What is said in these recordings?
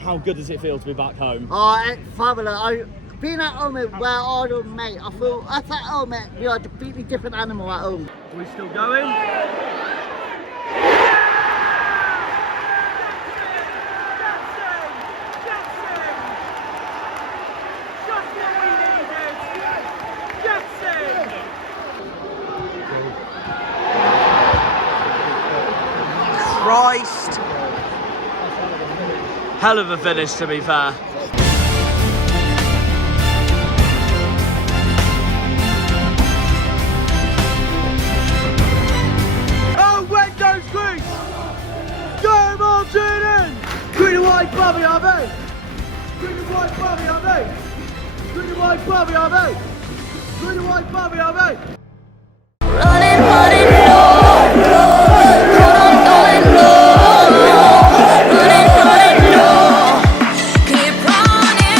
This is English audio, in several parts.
How good does it feel to be back home? Oh, it's fabulous. Being at home where I don't, mate, I feel us at home, mate, we are a completely different animal at home. Are we still going? Christ! Hell of a finish, to be fair. Oh, wet goes Greece! Go Martin! Green and white Bobby, are they? Green and white Bobby, are they? Green and white Bobby, are they? Green and white Bobby, are they? Running, running, no, no. Run on, going, no, no. Running, running, no. Keep running,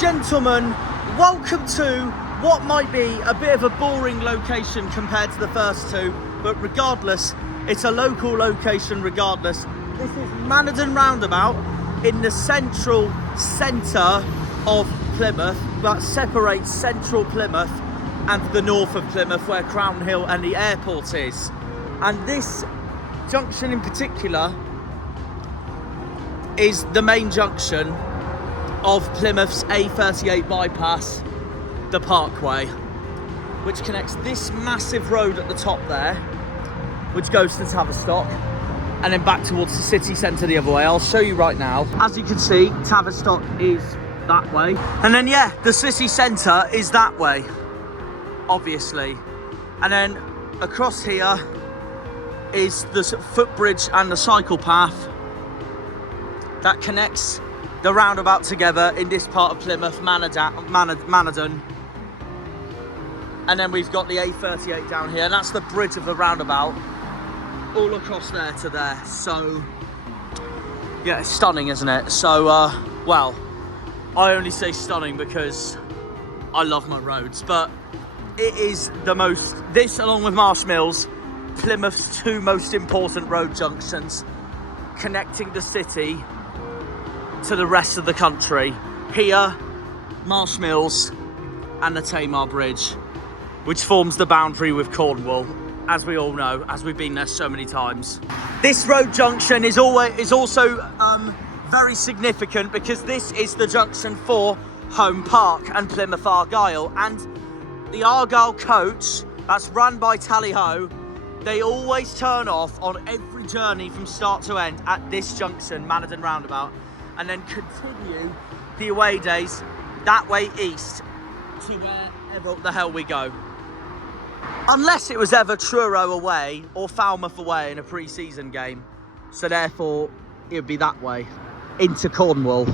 Gentlemen, welcome to what might be a bit of a boring location compared to the first two, but regardless, it's a local location regardless. This is Manadon Roundabout in the central centre of Plymouth, that separates central Plymouth and the north of Plymouth where Crown Hill and the airport is. And this junction in particular is the main junction of Plymouth's A38 bypass, the Parkway, which connects this massive road at the top there, which goes to Tavistock, and then back towards the city centre the other way. I'll show you right now. As you can see, Tavistock is that way. And then, yeah, the city centre is that way, obviously. And then across here is the footbridge and the cycle path that connects the roundabout together in this part of Plymouth, Manadon. And then we've got the A38 down here, and that's the bridge of the roundabout, all across there to there. So, yeah, it's stunning, isn't it? So, well, I only say stunning because I love my roads, but it is the most, this along with Marsh Mills, Plymouth's two most important road junctions, connecting the city to the rest of the country. Here, Marsh Mills and the Tamar Bridge, which forms the boundary with Cornwall, as we all know, as we've been there so many times. This road junction is also very significant because this is the junction for Home Park and Plymouth Argyle, and the Argyle coach that's run by Tally Ho, they always turn off on every journey from start to end at this junction, Manadon Roundabout, and then continue the away days that way east to wherever the hell we go. Unless it was ever Truro away or Falmouth away in a pre-season game. So therefore, it would be that way, into Cornwall.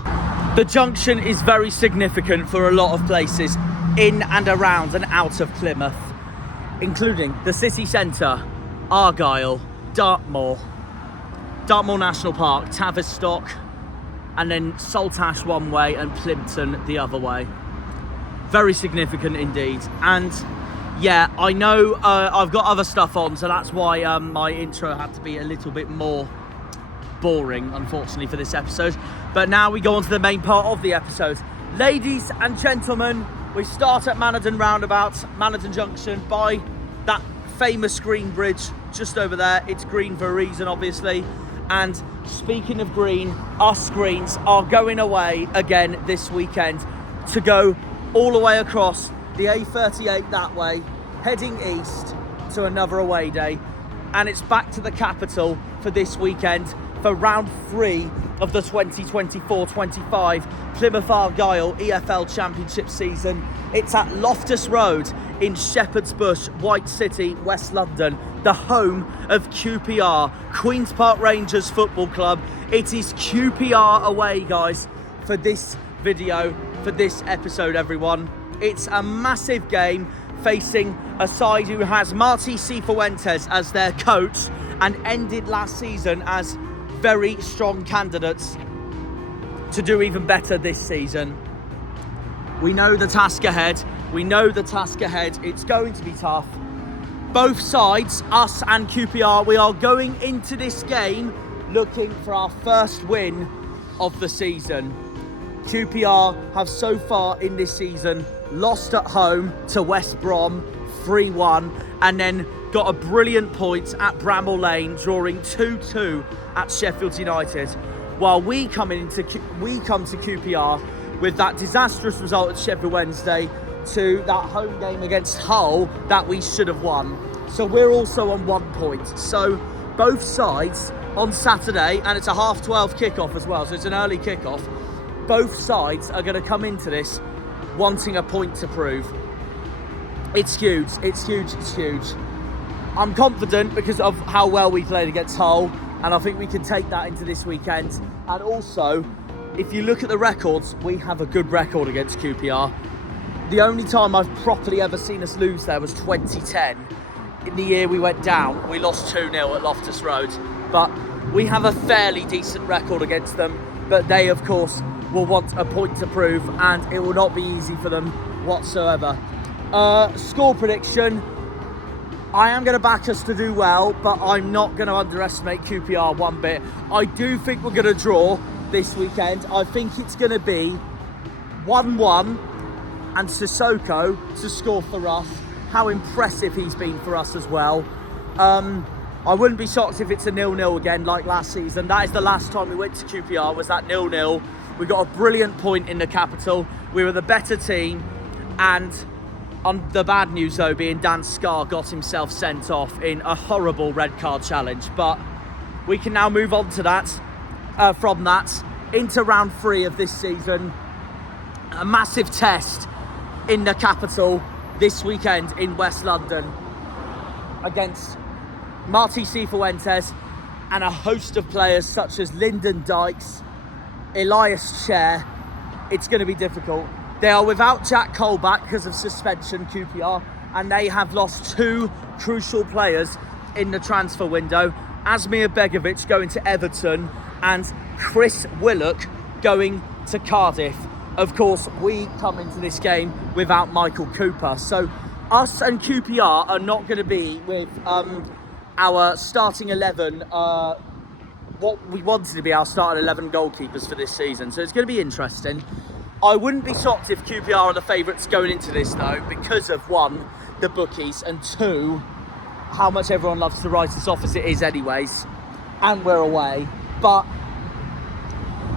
The junction is very significant for a lot of places in and around and out of Plymouth, including the city centre, Argyle, Dartmoor National Park, Tavistock, and then Saltash one way and Plympton the other way. Very significant indeed. And yeah, I know I've got other stuff on, so that's why my intro had to be a little bit more boring, unfortunately, for this episode. But now we go on to the main part of the episode. Ladies and gentlemen, we start at Manadon Roundabout, Manadon Junction, by that famous green bridge just over there. It's green for a reason, obviously. And speaking of green, us Greens are going away again this weekend to go all the way across the A38 that way, heading east to another away day. And it's back to the capital for this weekend for round 3 of the 2024-25 Plymouth Argyle EFL Championship season. It's at Loftus Road in Shepherd's Bush, White City, West London, the home of QPR, Queen's Park Rangers Football Club. It is QPR away, guys, for this video, for this episode, everyone. It's a massive game facing a side who has Martí Cifuentes as their coach and ended last season as very strong candidates to do even better this season. We know the task ahead. It's going to be tough. Both sides, us and QPR, we are going into this game looking for our first win of the season. QPR have so far in this season lost at home to West Brom 3-1 and then got a brilliant point at Bramall Lane, drawing 2-2 at Sheffield United, while we come to QPR with that disastrous result at Sheffield Wednesday to that home game against Hull that we should have won. So we're also on 1 point. So both sides on Saturday, and it's a 12:30 kickoff as well, so it's an early kickoff. Both sides are going to come into this wanting a point to prove. It's huge. I'm confident because of how well we played against Hull, and I think we can take that into this weekend. And also, if you look at the records, we have a good record against QPR. The only time I've properly ever seen us lose there was 2010. In the year we went down, we lost 2-0 at Loftus Road. But we have a fairly decent record against them. But they, of course, will want a point to prove, and it will not be easy for them whatsoever. Score prediction. I am going to back us to do well, but I'm not going to underestimate QPR one bit. I do think we're going to draw this weekend. I think it's going to be 1-1 and Sissoko to score for us. How impressive he's been for us as well. I wouldn't be shocked if it's a 0-0 again like last season. That is the last time we went to QPR, was that 0-0. We got a brilliant point in the capital. We were the better team, and on the bad news though being Dan Scarr got himself sent off in a horrible red card challenge. But we can now move on to that, from that into round 3 of this season. A massive test in the capital this weekend in West London against Martí Cifuentes and a host of players such as Lyndon Dykes, Elias Chair. It's going to be difficult. They are without Jack Colback because of suspension, QPR, and they have lost 2 crucial players in the transfer window. Asmir Begovic going to Everton and Chris Willock going to Cardiff. Of course, we come into this game without Michael Cooper. So us and QPR are not going to be with our starting 11, what we wanted to be our starting 11 goalkeepers for this season. So it's going to be interesting. I wouldn't be shocked if QPR are the favourites going into this though, because of one, the bookies, and two, how much everyone loves to write us off as it is anyways, and we're away. But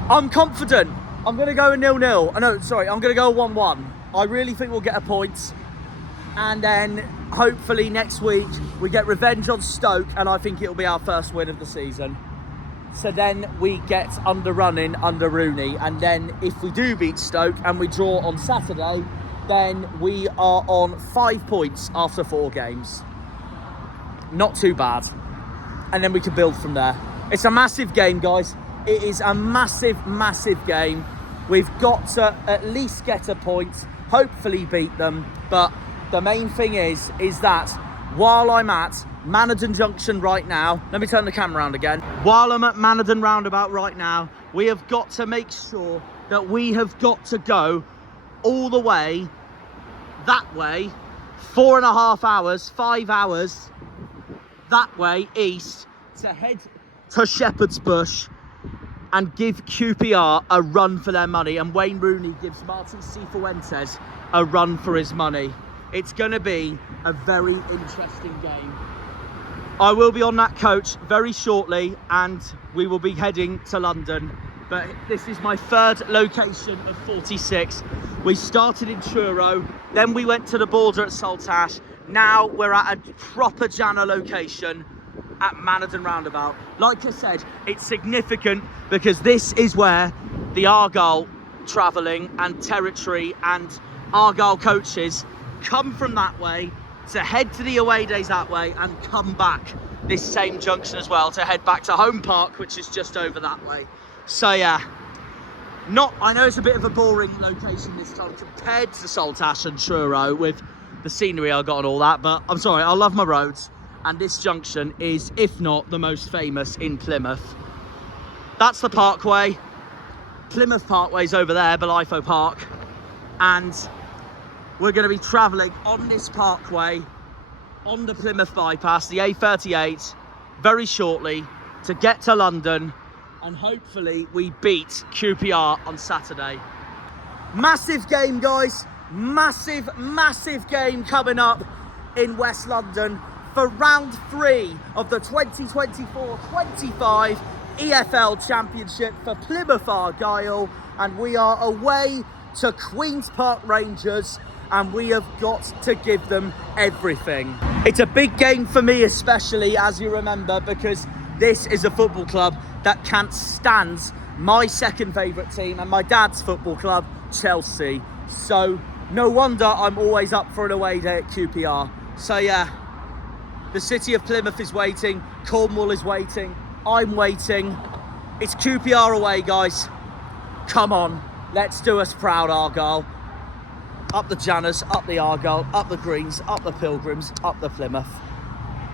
I'm confident. I'm going to go a 0-0. I'm going to go a 1-1. I really think we'll get a point. And then hopefully next week we get revenge on Stoke, and I think it'll be our first win of the season. So then we get underrunning under Rooney, and then if we do beat Stoke and we draw on Saturday, then we are on 5 points after 4 games. Not too bad. And then we can build from there. It's a massive game, guys. It is a massive, massive game. We've got to at least get a point, hopefully beat them. But the main thing is that while I'm at Manadon Junction right now, let me turn the camera around again. While I'm at Manadon Roundabout right now, we have got to make sure that we have got to go all the way that way, 4.5 hours, 5 hours that way east to head to Shepherd's Bush and give QPR a run for their money, and Wayne Rooney gives Martin Cifuentes a run for his money. It's going to be a very interesting game. I will be on that coach very shortly and we will be heading to London, but this is my 3rd location of 46. We started in Truro, then we went to the border at Saltash. Now we're at a proper Janner location at Manadon Roundabout. Like I said, it's significant because this is where the Argyle travelling and territory and Argyle coaches come from that way to head to the away days that way and come back this same junction as well to head back to Home Park, which is just over that way. So yeah, I know it's a bit of a boring location this time compared to Saltash and Truro with the scenery I got and all that, but I'm sorry, I love my roads. And this junction is, if not the most famous in Plymouth. That's the Parkway. Plymouth Parkway's over there, Belifo Park. And we're going to be travelling on this parkway, on the Plymouth bypass, the A38, very shortly to get to London. And hopefully we beat QPR on Saturday. Massive game, guys. Massive, massive game coming up in West London for round 3 of the 2024-25 EFL Championship for Plymouth Argyle, and we are away to Queen's Park Rangers, and we have got to give them everything. It's a big game for me, especially, as you remember, because this is a football club that can't stand my second favourite team and my dad's football club, Chelsea. So no wonder I'm always up for an away day at QPR. So yeah, the city of Plymouth is waiting, Cornwall is waiting, I'm waiting. It's QPR away, guys. Come on, let's do us proud, Argyle. Up the Janners, up the Argyle, up the Greens, up the Pilgrims, up the Plymouth.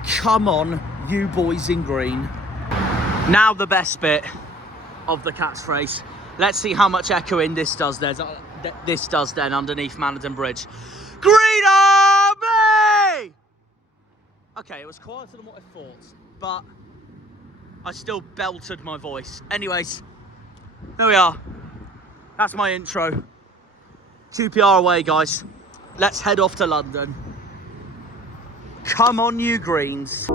Come on, you boys in green. Now the best bit of the catchphrase. Let's see how much echoing this does then underneath Manadon Bridge. Green Army! Okay, it was quieter than what I thought, but I still belted my voice. Anyways, there we are. That's my intro. QPR away, guys. Let's head off to London. Come on, you Greens.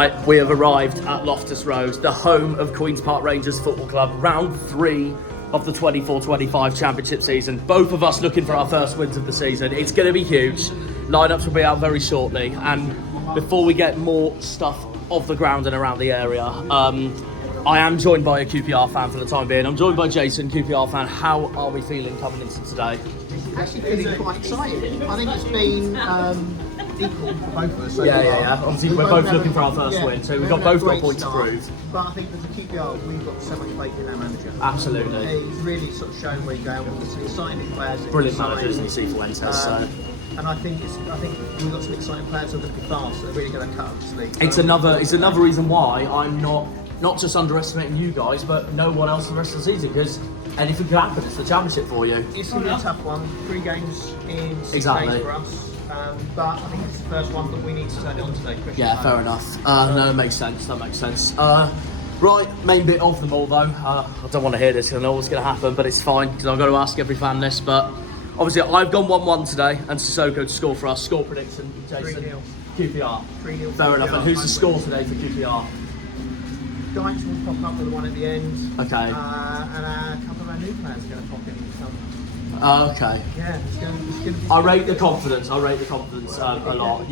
Right, we have arrived at Loftus Road, the home of Queen's Park Rangers Football Club, round 3 of the 24-25 championship season. Both of us looking for our first wins of the season. It's going to be huge. Lineups will be out very shortly. And before we get more stuff off the ground and around the area, I am joined by a QPR fan for the time being. I'm joined by Jason, QPR fan. How are we feeling coming into today? Actually feeling quite excited. I think it's been equal for both of us. So Yeah. Obviously, we're both looking for our first win, so we've both got a point to prove. But I think as a QPR, we've got so much faith in our manager. Absolutely. He's really sort of shown where he's going with some exciting players. Brilliant manager, isn't he, Fuentes? And I think we've got some exciting players who are going to be fast. They're really going to cut up the sleeve. It's another reason why I'm not just underestimating you guys, but no one else for the rest of the season, because anything could happen. It's the championship for you. It's going to be a tough one. 3 games in 6 Exactly. days for us. But I think it's the first one, but we need to turn it on today. Yeah, fair enough. No, that makes sense. Right, main bit of them all though. I don't want to hear this because I know what's going to happen, but it's fine because I've got to ask every fan this. But obviously, I've gone 1-1 today, and Sissoko to score for us. Score prediction, Jason. 3-0. QPR. 3-0. Fair enough. And who's the score today for QPR? Dykes will pop up with the one at the end. Okay. And a couple of our new players are going to pop in. Okay. Yeah, it's going to be. I rate the confidence a lot.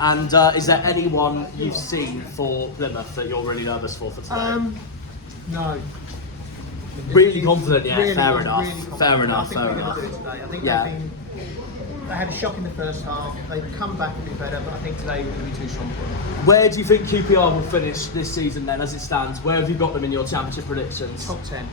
And is there anyone you've seen for Plymouth that you're really nervous for today? No. Really confident, yeah. Really, fair enough. really confident. Fair I enough. think Fair we're enough. going to do it today. I think Yeah. they had a shock in the first half. They've come back a bit better, but I think today we're going to be too strong for them. Where do you think QPR will finish this season then, as it stands? Where have you got them in your championship predictions? Top 10.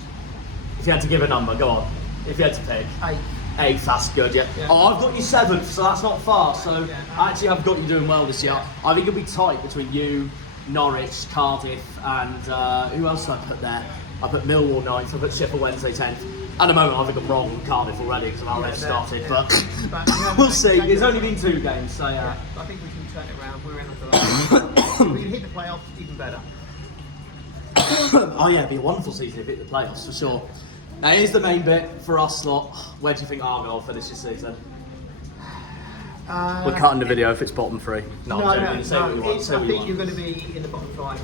If you had to give a number, go on. If you had to pick. 8. 8th, that's good, yeah. Yeah. Oh, I've got you 7th, so that's not far. So Yeah. actually, I've got you doing well this year. I think it'll be tight between you, Norwich, Cardiff, and who else did I put there? I put Millwall 9th, I put Sheffield Wednesday 10th. At the moment, I think I'm wrong with Cardiff already because of how they've started, but we'll see. It's only been 2 games, so yeah. I think we can turn it around. We're in for that. We can hit the playoffs even better. Oh yeah, it'd be a wonderful season if it hit the playoffs for sure. Now here's the main bit for us lot. Where do you think Argyle will finish this season? We're cutting the video if it's bottom 3. No, I'm joking. Say what you want. Say I what you think you're want. going to be in the bottom 5.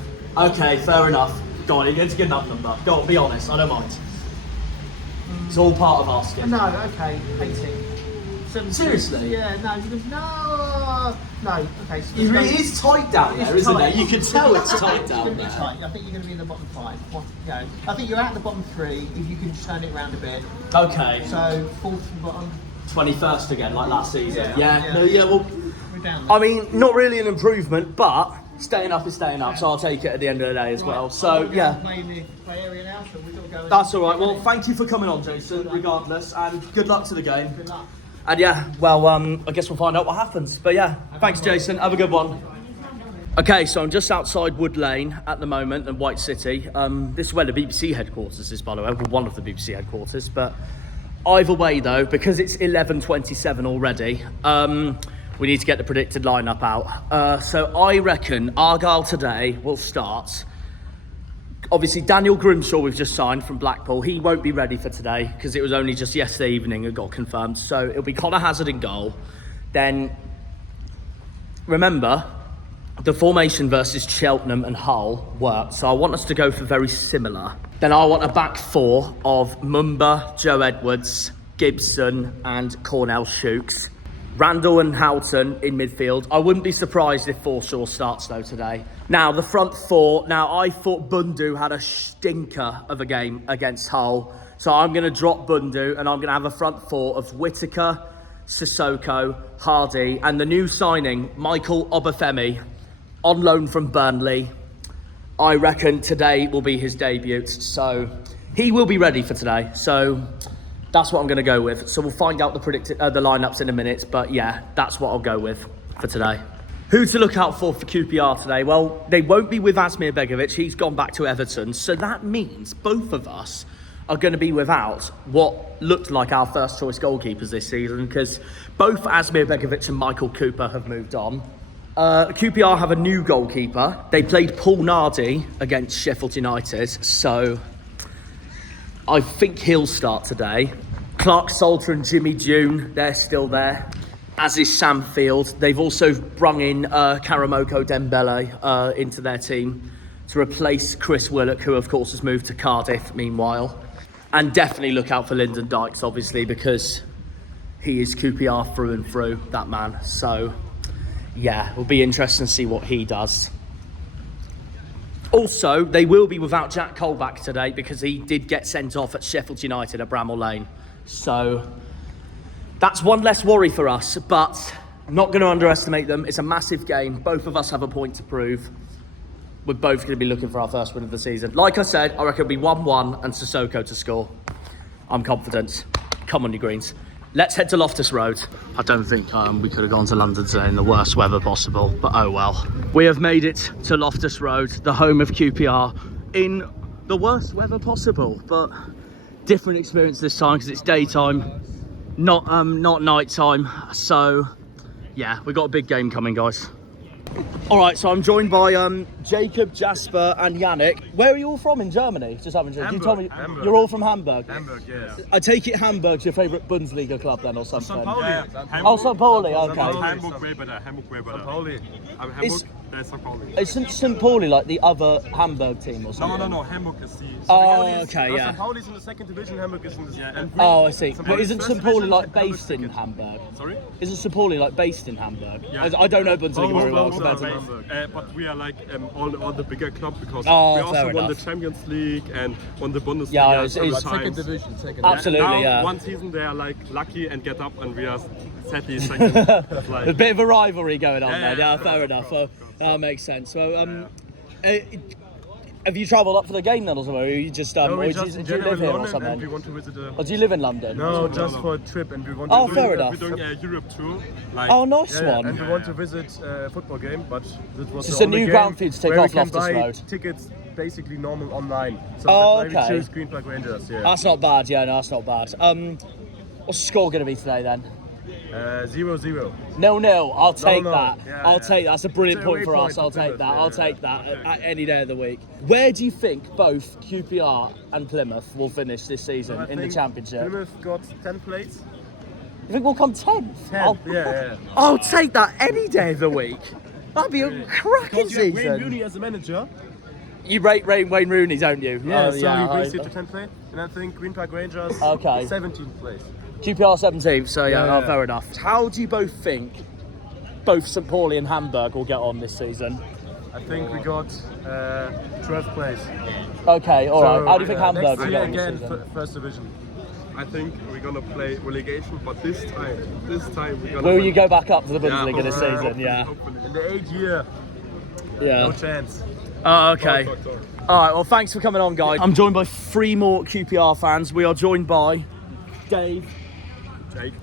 Okay, fair enough. Go on, it's a good enough number. Go on, be honest. I don't mind. It's all part of asking. No, okay, 18. 17. Seriously? Yeah, no, okay. So It is tight down there, isn't tight. it? You can tell it's tight It's down gonna be there. tight. I think you're going to be in the bottom 5. I think you're at the bottom 3 if you can turn it around a bit. Okay. So 4th from bottom. 21st again, like last season. Yeah. Well, We're down there. I mean, not really an improvement, but staying up is staying up, so I'll take it at the end of the day as well. So, yeah. Play area now, so we've got to go. That's all right. Well, thank you for coming on, Jason, regardless, and good luck to the game. Good luck. And yeah, well, I guess we'll find out what happens. But yeah, thanks, Jason. Have a good one. Okay, so I'm just outside Wood Lane at the moment in White City. This is where the BBC headquarters is, by the way. Well, one of the BBC headquarters. But either way, though, because it's 11:27 already, we need to get the predicted lineup out. So I reckon Argyle today will start. Obviously, Daniel Grimshaw we've just signed from Blackpool. He won't be ready for today because it was only just yesterday evening it got confirmed. So it'll be Connor Hazard in goal. Then, remember, the formation versus Cheltenham and Hull worked. So I want us to go for very similar. Then I want a back 4 of Mumba, Joe Edwards, Gibson and Cornell Shooks. Randall and Houghton in midfield. I wouldn't be surprised if Forshaw starts though today. Now, the front 4. Now, I thought Bundu had a stinker of a game against Hull. So I'm going to drop Bundu and I'm going to have a front 4 of Whittaker, Sissoko, Hardy and the new signing, Michael Obafemi, on loan from Burnley. I reckon today will be his debut. So he will be ready for today. So that's what I'm going to go with. So we'll find out the lineups in a minute. But yeah, that's what I'll go with for today. Who to look out for QPR today? Well, they won't be with Asmir Begovic. He's gone back to Everton. So that means both of us are going to be without what looked like our first choice goalkeepers this season because both Asmir Begovic and Michael Cooper have moved on. QPR have a new goalkeeper. They played Paul Nardi against Sheffield United. So I think he'll start today. Clark Salter and Jimmy June, they're still there. as is Sam Field. They've also brung in Karamoko Dembele into their team to replace Chris Willock, who of course has moved to Cardiff meanwhile. And definitely look out for Lyndon Dykes, obviously, because he is QPR through and through, that man. So, yeah, it'll be interesting to see what he does. Also, they will be without Jack Colback today because he did get sent off at Sheffield United at Bramall Lane. So, that's one less worry for us, but not going to underestimate them. It's a massive game. Both of us have a point to prove. We're both going to be looking for our first win of the season. Like I said, I reckon it'll be 1-1 and Sissoko to score. I'm confident. Come on, you Greens. Let's head to Loftus Road. I don't think we could have gone to London today in the worst weather possible, but oh well. We have made it to Loftus Road, the home of QPR, in the worst weather possible, but different experience this time because it's daytime, not night time. So yeah, we've got a big game coming, guys. All right, so I'm joined by Jacob, Jasper and Yannick. Where are you all from in Germany? Just having you told me Hamburg. You're all from Hamburg? Hamburg, yes. I take it Hamburg's your favourite Bundesliga club then or something? St. Pauli. Yeah. Oh, St. Pauli, okay. Hamburg way better, Hamburg way better. St. Pauli. I'm Hamburg, there's St. Pauli. Isn't St. Pauli like the other Hamburg team or something? No, Hamburg is the... Oh, okay, yeah. St. Pauli is in the second division, Hamburg is in the... Yeah. Oh, I see. But isn't St. Pauli like based in Hamburg? Sorry? Isn't St. Pauli like based in Hamburg? Yeah. I don't know Bundesliga very well compared to Hamburg. But we are like all the bigger clubs because we fair also won enough. the Champions League and won the Bundesliga. Yeah, it's second division. absolutely, now, yeah. one season they are like lucky and get up, and we are sadly second. Like, A bit of a rivalry going on Yeah, there. yeah, Yeah, fair enough. So, that makes sense. So, have you travelled up for the game then or something? Or you just, no, or we do just you live here or and we something? want to visit Or do you live in London? No, just for a trip, and we want Oh, to fair we're enough. doing a Europe tour. Like, Oh, nice yeah, one. and we want to visit a football game, but this was It's the a only new game ground for you to take where off we can Loftus buy Road. tickets basically normal online. So Oh, that's why okay. we choose Green Park Rangers. Yeah. That's not bad. Yeah, no, that's not bad. What's the score going to be today then? 0-0. 0-0. I'll take no. that. Yeah, I'll yeah. take that. That's a brilliant It's a point away for point us. for I'll take Plymouth, that. yeah, I'll take yeah. that any day of the week. Where do you think both QPR and Plymouth will finish this season I in the think Championship? Plymouth got 10 plates. You think we'll come 10th? 10. Yeah. I'll take that any day of the week. That'd be a cracking Because you have Wayne season. Rooney as a manager. You rate Wayne Rooney, don't you? Yeah, Oh, so yeah, he brings I- it to 10th place. And I think Green Park Rangers Okay. 17th place. QPR 17th, so yeah, Yeah. oh, fair enough. How do you both think both St. Pauli and Hamburg will get on this season? I think we got 12th place. Okay, all right. So, How do you think Hamburg next will year get on again, this season? first division. I think we're gonna play relegation, but this time we're gonna. Will win. you go back up to the Yeah, Bundesliga this hopefully, season? Yeah. hopefully. In the 8th year, Yeah. no chance. Oh, okay. Talk. All right, well, thanks for coming on, guys. I'm joined by 3 more QPR fans. We are joined by Dave,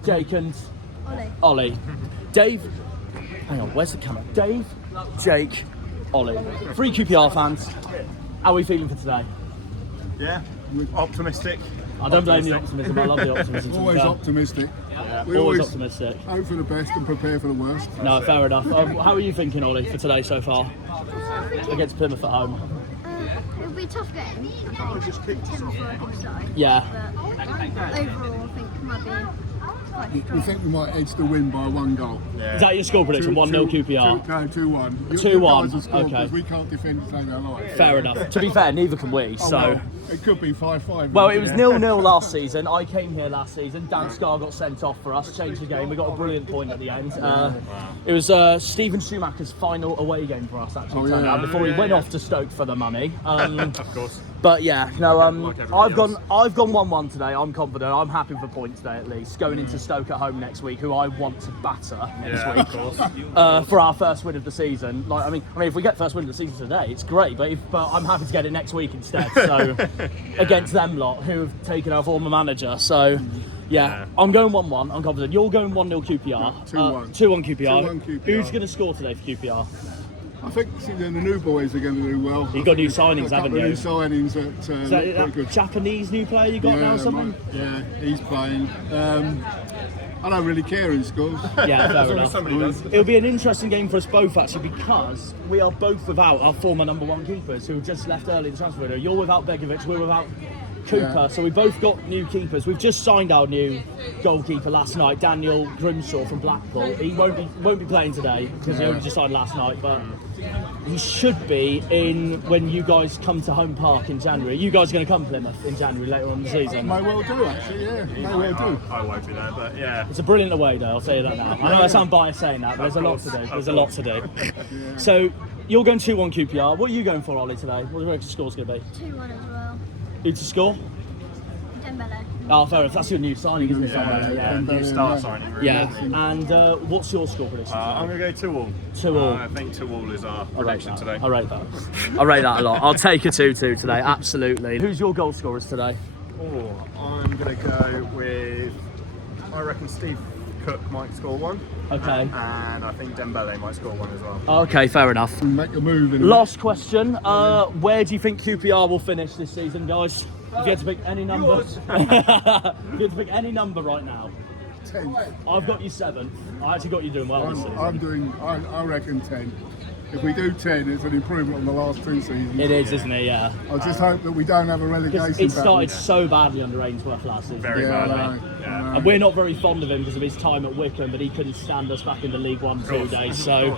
Jake and Ollie. Dave, hang on, where's the camera? Dave, Jake, Ollie. 3 QPR fans. How are we feeling for today? Yeah, optimistic. I don't blame the optimism. I love the optimism. to be Always fair. optimistic. We Always always optimistic. hope for the best and prepare for the worst. No, fair enough. How are you thinking, Ollie, for today so far? Against Plymouth at home. It'll be a tough game. I think Tim for a good side. Yeah. But overall, I think it might be quite We strong. think we might edge the win by 1 goal. Is that your score prediction? 1-0 QPR? 2-1. 2-1, okay. Because we can't defend to save our life. Fair enough. To be fair, neither can we. Oh, So. well, it could be 5-5. Well, it was 0-0 last season. I came here last season. Dan Scarr got sent off for us, changed the game. We got a brilliant point at the end. It was Stephen Schumacher's final away game for us, actually, turned out, before he went off to Stoke for the money. Of course. But yeah, no, Like everybody I've gone 1-1 today. I'm confident. I'm happy with the point today at least. Going into Stoke at home next week, who I want to batter next week. Of course. For our first win of the season. Like, I mean, if we get first win of the season today, it's great. But I'm happy to get it next week instead. So against them lot who have taken our former manager. So yeah, I'm going 1-1. I'm confident. You're going 1-0 QPR. 2-1. 2-1 QPR. 2-1 QPR. Who's going to score today for QPR? I think the new boys are going to do well. You've got new signings, a couple haven't of you? New signings that Is look that pretty good. Japanese new player you got now or something? Yeah, he's playing. I don't really care who scores. Yeah, fair enough. Somebody does. It'll be an interesting game for us both, actually, because we are both without our former number 1 keepers who have just left early in the transfer window. You're without Begovic, we're without Cooper. Yeah. So we both got new keepers. We've just signed our new goalkeeper last night, Daniel Grimshaw from Blackpool. He won't be playing today because he only just signed last night, but he should be in when you guys come to Home Park in January. You guys are going to come Plymouth in January later on in the season? May well do, actually, yeah. May well do. I won't be there, but yeah. It's a brilliant away day, I'll tell you that now. I know I sound biased saying that, but there's a lot to do. There's a lot to do. So you're going 2-1 QPR. What are you going for, Ollie, today? What do you reckon the score's going to be? 2-1 as well. Who to score? Dembele. Oh, fair enough. That's your new signing, isn't it? Yeah, new star signing. Really. Yeah. And what's your score prediction? I'm going to go 2-2. 2-2. I think 2-2 is our prediction today. I rate that. I rate that a lot. I'll take a 2-2 today, absolutely. Who's your goal scorers today? Oh, I'm going to go with, I reckon Steve Cook might score one. Okay. And I think Dembele might score one as well. Okay, fair enough. Make a move. In Last question. Where do you think QPR will finish this season, guys? If you had to pick any number. If you had to pick any number right now. 10. I've got you 7th. I actually got you doing well this season. I reckon 10. If we do 10, it's an improvement on the last 2 seasons. It is, isn't it? Yeah. I just hope that we don't have a relegation It started battle. so badly under Ainsworth last season. Very Yeah, badly. I know. Yeah. And we're not very fond of him because of his time at Wickham, but he couldn't stand us back in the League 1 2 days. So,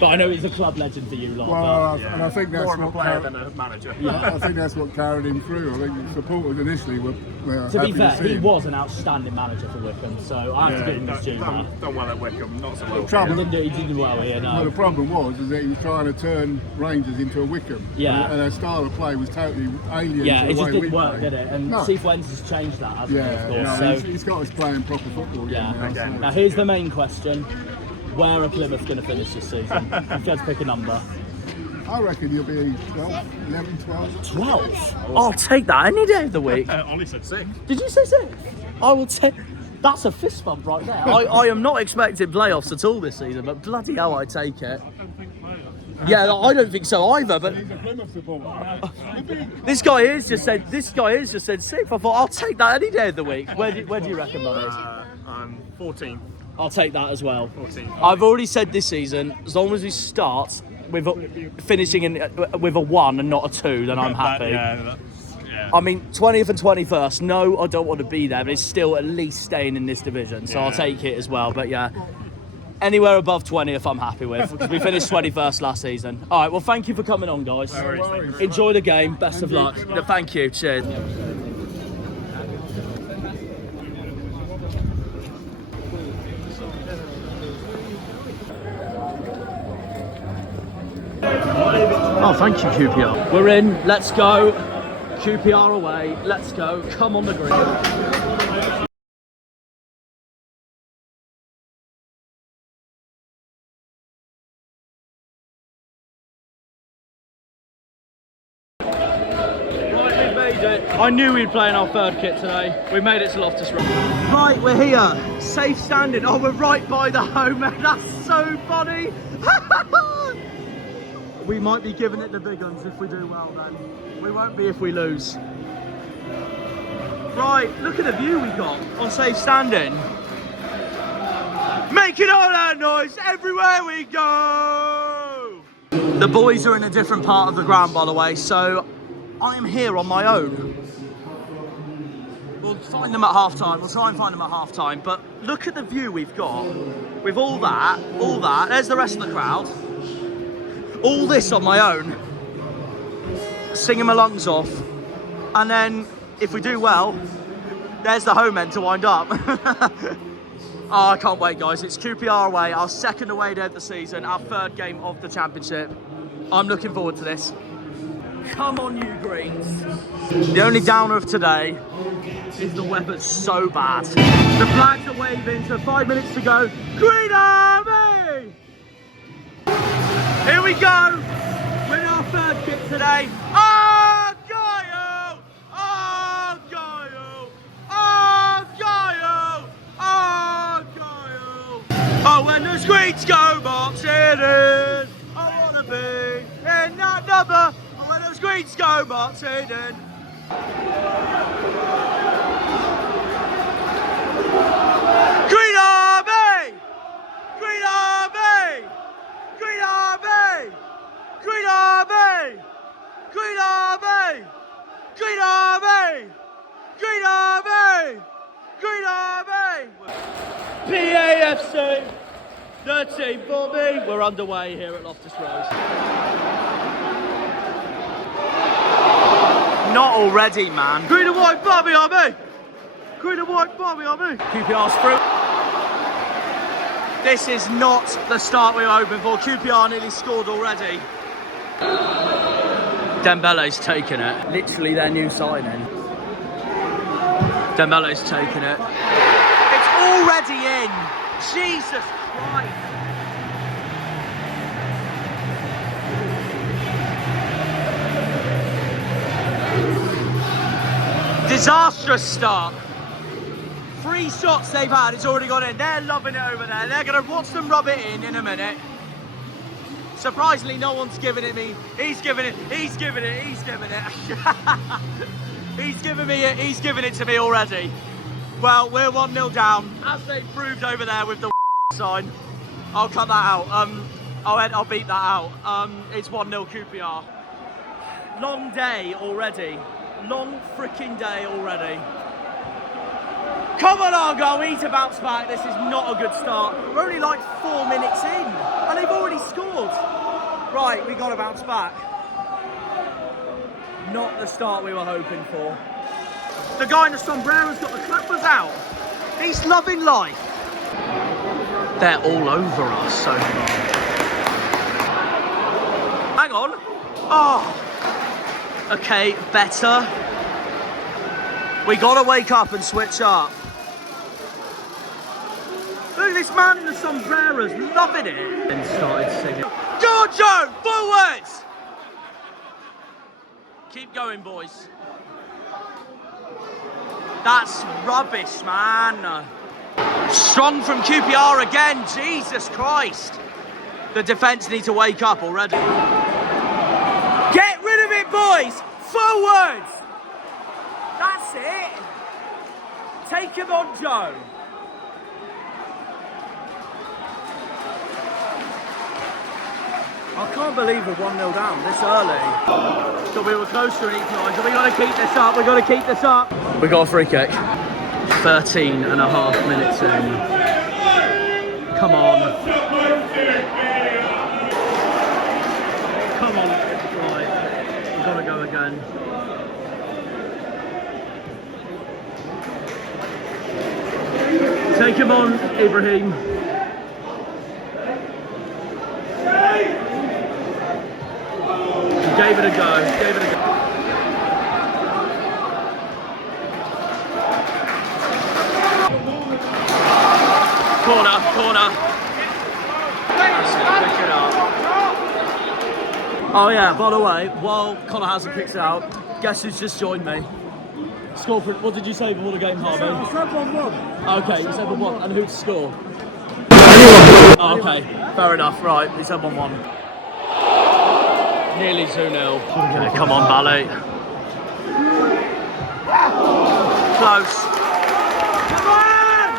but I know he's a club legend for you lot. Well, and I think that's More of a what player than a manager. I think that's what carried him through. I think the supporters initially were to happy be fair, see he him. was an outstanding manager for Wickham, so I have to give him his due there. Done well at Wickham, not so well. trouble- He didn't do well here, Well, no. the problem was is that he was trying to turn Rangers into a Wickham. Yeah. And their style of play was totally alien Yeah, to it the just way didn't we work, play. did it? And No. Cifuentes has changed that, hasn't he, Yeah, of course? no, So, he's got us playing proper football yeah. again now. Now, here's the main question. Where are Plymouth going to finish this season? If you had to pick a number. I reckon you'll be 12, 11, 12. 12? I'll take that any day of the week. Ollie said 6. Did you say 6? I will take... That's a fist bump right there. I am not expecting playoffs at all this season, but bloody hell, I take it. Yeah, I don't think so either, but He's a Plymouth supporter. this guy here's just said 6. I thought, I'll take that any day of the week. Where do you reckon, buddy? I'm 14. I'll take that as well. 14. I've already said this season, as long as we start with finishing with a 1 and not a 2, then I'm happy. Yeah. I mean, 20th and 21st, no, I don't want to be there, but it's still at least staying in this division, so I'll take it as well. But yeah, anywhere above 20th I'm happy with, because we finished 21st last season. All right, well, thank you for coming on, guys. No worries, thank you. Enjoy the game, best of luck. Thank you, cheers. Oh, thank you, QPR. We're in, let's go. QPR away, let's go. Come on the green. I knew we'd play in our 3rd kit today. We made it to Loftus Road. Right, we're here. Safe standing. Oh, we're right by the home. That's so funny. We might be giving it the big uns if we do well then. We won't be if we lose. Right, look at the view we got on safe standing. Making all that noise everywhere we go. The boys are in a different part of the ground, by the way, so I am here on my own. We'll find them at half time. We'll try and find them at half time. But look at the view we've got with all that. There's the rest of the crowd. All this on my own, singing my lungs off, and then if we do well, there's the home end to wind up. Oh, I can't wait, guys. It's QPR away, our 2nd away day of the season, our 3rd game of the championship. I'm looking forward to this. Come on, you Greens. The only downer of today is the weather's so bad. The flags are waving, so 5 minutes to go. Green Army! Here we go! We're in our 3rd kit today. Argyle! Argyle! Argyle! Argyle! Oh, when the Greens go marching in, I wanna be in that number. Oh, when those Greens go marching in. Green Army! Green Army! Green Army! Green Army! Green Army! Green Army! Green Army! Green Army! PAFC! The team for me! We're underway here at Loftus Rose. Not already, man. Green and white Barbie Army! Green and white Barbie Army! QPR's through. This is not the start we were hoping for. QPR nearly scored already. Dembele's taken it. Literally their new signing. Dembele's taken it. It's already in. Jesus Christ. Disastrous start. 3 shots they've had, it's already gone in. They're loving it over there. They're going to watch them rub it in a minute. Surprisingly, no one's giving it me. He's giving it, he's giving it, he's giving it. He's giving me it, he's giving it to me already. Well, we're 1-0 down, as they proved over there with the sign. I'll cut that out. I'll beat that out. It's 1-0 QPR. Long day already. Long freaking day already. Come on, Argyle, we need to bounce back. This is not a good start. We're only like 4 minutes in, and they've already scored. Right, we got to bounce back. Not the start we were hoping for. The guy in the sombrero's got the clappers out. He's loving life. They're all over us so far. Hang on. Oh. Okay, better. We got to wake up and switch up. Look at this man in the sombreros, loving it. And started singing. Go, Joe! Forwards! Keep going, boys. That's rubbish, man. Strong from QPR again, Jesus Christ. The defence need to wake up already. Get rid of it, boys! Forwards! That's it. Take him on, Joe. I can't believe we're 1-0 down this early. So we were close to an equaliser. We got to keep this up. We got to keep this up. We got a free kick. 13 and a half minutes in. Come on. Come on. Right. We've got to go again. Take him on, Ibrahim. Gave it a go, gave it a go. Corner, corner. That's it, pick it up. Oh yeah, by the way, while Connor hasn't picked it out, guess who's just joined me? Score, what did you say before the game, Harvey? I said 1-1. Okay, you said 1-1, and who to score? Oh, okay, fair enough, right, you said 1-1. Nearly 2-0. Okay, come on, Ballet. Close. Come on!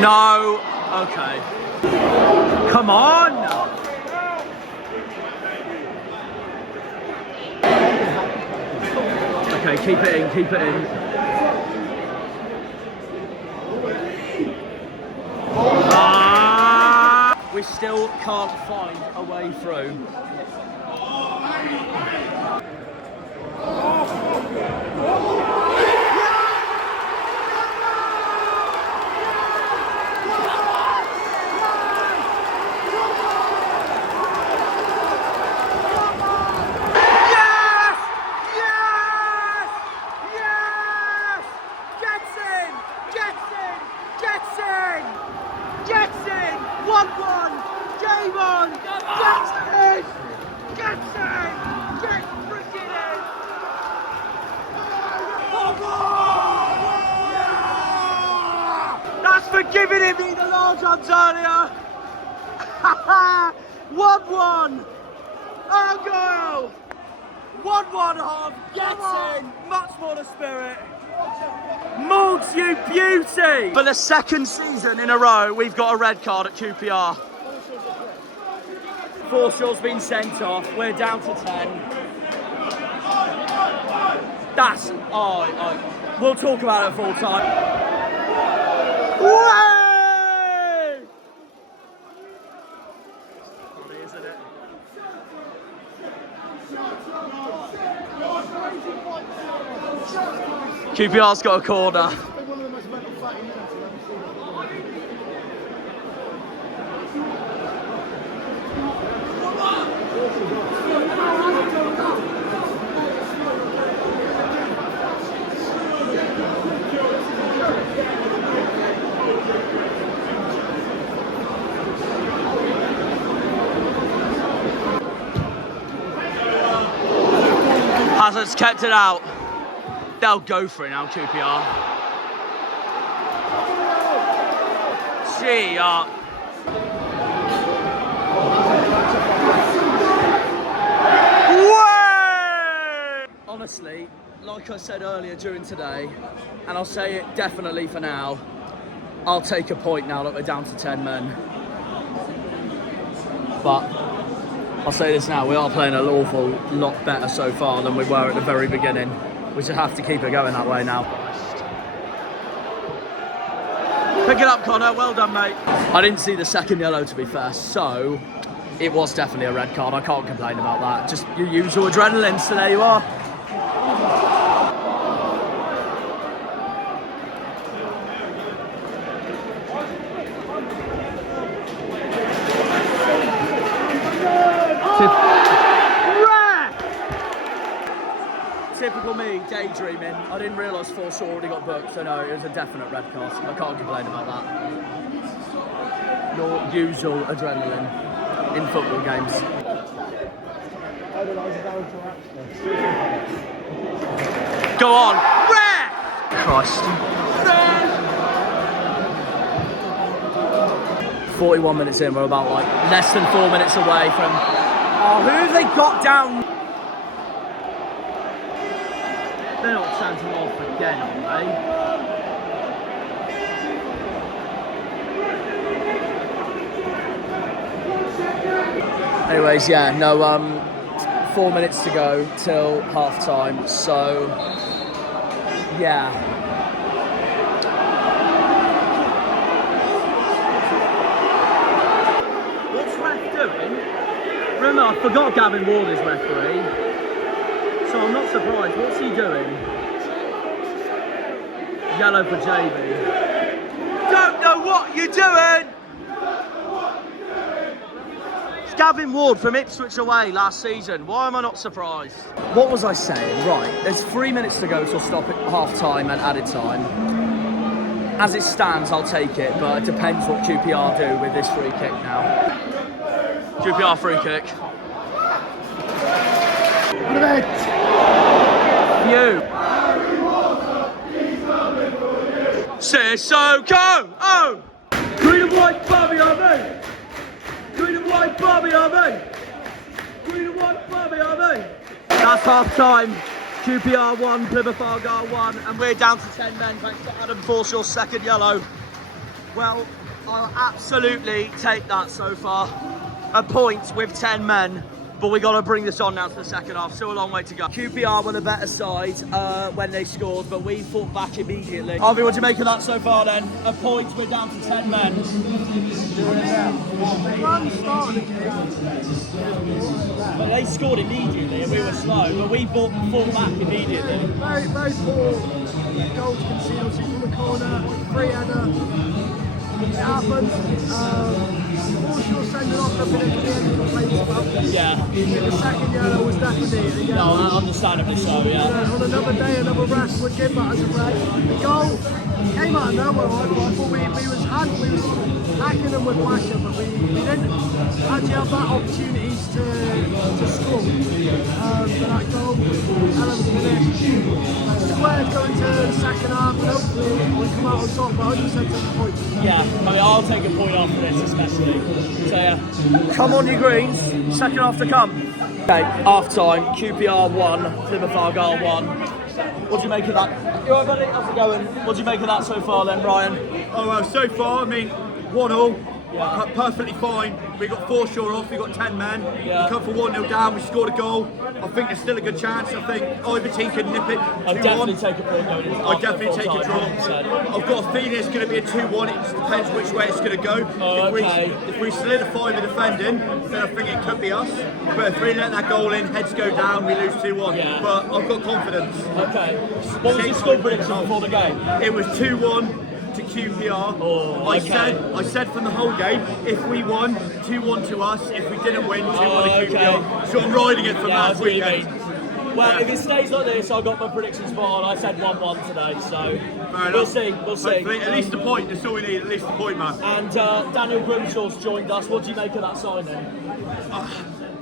No. Okay. Come on! Okay, keep it in, keep it in. We still can't find a way through. For giving it me the large ones earlier. 1-1. Argyle. 1-1 half. Gets in. Much more the spirit. Morgs, you beauty. For the second season in a row, we've got a red card at QPR. Forshaw's been sent off. We're down to 10. That's... we'll talk about it full time. Way! Funny, isn't it? QPR's got a corner. Hazard's kept it out. They'll go for it now, QPR. See ya. Honestly, like I said earlier during today, and I'll say it definitely for now, I'll take a point now that we're down to 10 men. But I'll say this now, we are playing an awful lot better so far than we were at the very beginning. We should have to keep it going that way now. Pick it up, Connor. Well done, mate. I didn't see the second yellow, to be fair, so it was definitely a red card. I can't complain about that. Just your usual adrenaline, so there you are. Typical me, daydreaming. I didn't realise Forshaw already got booked, so no, it was a definite red card. I can't complain about that. Your usual adrenaline in football games. Go on! Red! Christ. 41 minutes in, we're about like less than 4 minutes away from... Oh, who have they got down? They're not chanting off again, are they? Anyways, yeah, no, 4 minutes to go till half time, so yeah. What's ref doing? Remember, I forgot Gavin Ward is referee. So I'm not surprised. What's he doing? Yellow for JB. Don't know what you're doing! It's Gavin Ward from Ipswich away last season. Why am I not surprised? What was I saying? Right, there's 3 minutes to go till stop at half time and added time. As it stands, I'll take it, but it depends what QPR do with this free kick now. QPR free kick. You. Sissoko! Oh! Green and white Bobby are they? Green and white Bobby are they? Green and white Bobby are they? That's half time. QPR 1, Plymouth Argyle 1, and we're down to 10 men thanks to Adam Forshaw's second yellow. Well, I'll absolutely take that so far. A point with 10 men. But we got to bring this on now to the second half. Still a long way to go. QPR were the better side when they scored, but we fought back immediately. Harvey, what do you make of that so far then? A point, we're down to 10 men. But they scored immediately and we were slow, but we fought back immediately. Very, very poor goals conceded from the corner, free header. It happened. Forshaw's sending off a bit of clear complaints about. Yeah. The second yellow was definitely a yellow. No, understandably so, yeah. On another day, another ref would give that as a red. The goal came out of nowhere. I thought we was hacking them with Washer, but we didn't actually have that opportunities to score. But that goal, Alan's finished. Square's going to the second half, and hopefully we come out on top, but 100% take a point. Yeah, I mean, I'll take a point after this, especially. So yeah, come on, you greens. Second half to come. Okay, half time. QPR 1, Plymouth Argyle 1. What do you make of that? You alright, buddy? How's it going? What do you make of that so far, then, Ryan? Oh well, so far, I mean, 1-1. perfectly fine. We got Forshaw off, we got 10 men. Yeah. We come for 1-0 down, we scored a goal. I think there's still a good chance. I think either team can nip it 2-1. I'd definitely take a point going into I'd definitely take a draw. 100%. I've got a feeling it's going to be a 2-1. It just depends which way it's going to go. Oh, If we solidify the defending, then I think it could be us. But if we let that goal in, heads go down, we lose 2-1. Yeah. But I've got confidence. Okay. What was your score prediction before the game? It was 2-1 to QPR. Oh, I okay. said from the whole game, if we won, 2-1 to us. If we didn't win, 2-1 to QPR. So I'm riding it from last weekend. Well, if it stays like this, I got my predictions spot on. I said 1-1 today, so we'll see. We'll see. Hopefully, at least a point. That's all we need. At least a point, man. And Daniel Grimshaw's joined us. What do you make of that signing?